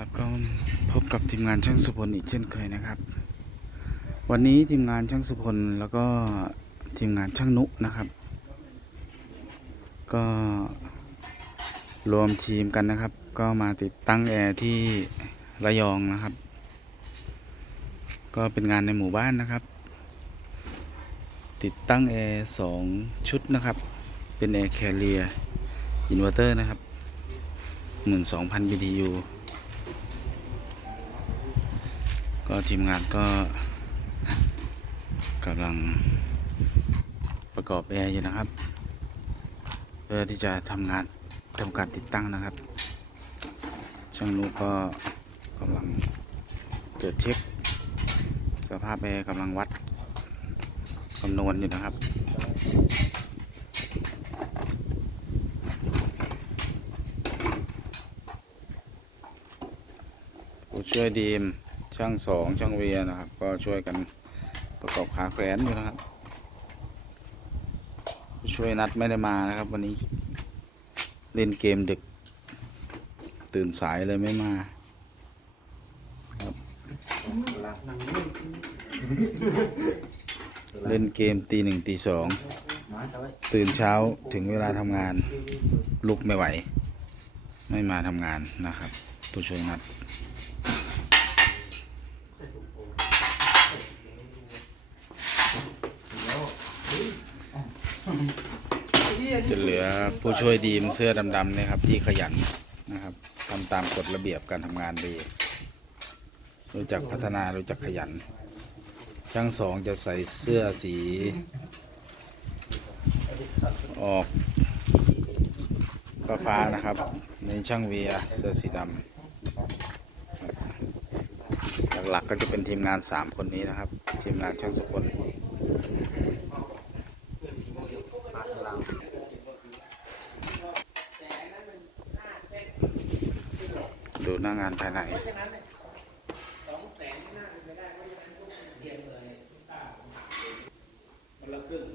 ครับก็พบกับทีมงานช่างสุพลอีกเช่นเคยนะครับ วันนี้ทีมงานช่างสุพลแล้วก็ทีมงานช่างนุนะครับ ก็รวมทีมกันนะครับ ก็มาติดตั้งแอร์ที่ระยองนะครับ ก็เป็นงานในหมู่บ้านนะครับ ติดตั้งแอร์สองชุดนะครับ เป็นแอร์แคเรียอินเวอร์เตอร์นะครับ 12,000 BTU ก็ทีมงานก็กำลังประกอบแอร์อยู่นะครับ เพื่อที่จะทำงานทำการติดตั้งนะครับ ช่างนุก็กำลังตรวจเช็คสภาพแอร์กำลังวัดคำนวณอยู่นะครับผู้ช่วยดีม ช่างสองช่างเวียนะครับ ก็ช่วยกันประกอบขาแขวนอยู่นะครับผู้ช่วยนัดไม่ได้มานะครับ วันนี้เล่นเกมดึก ตื่นสายเลยไม่มาครับเล่นเกมตีหนึ่งตีสองตื่นเช้าถึงเวลาทำงานลุกไม่ไหว ไม่มาทำงานนะครับ ผู้ช่วยนัด จะเหลือผู้ช่วยดีมเสื้อดำๆเนี่ยครับที่ขยันนะครับทำตามกฎระเบียบการทำงานดี รู้จักพัฒนารู้จักขยัน ช่างสองจะใส่เสื้อสี ออกฟ้านะครับในช่างเวียเสื้อสีดำหลักๆก็จะเป็นทีมงานสามคนนี้นะครับ ทีมงานช่างสุคน ดูหน้างานภายในคนละครึ่ง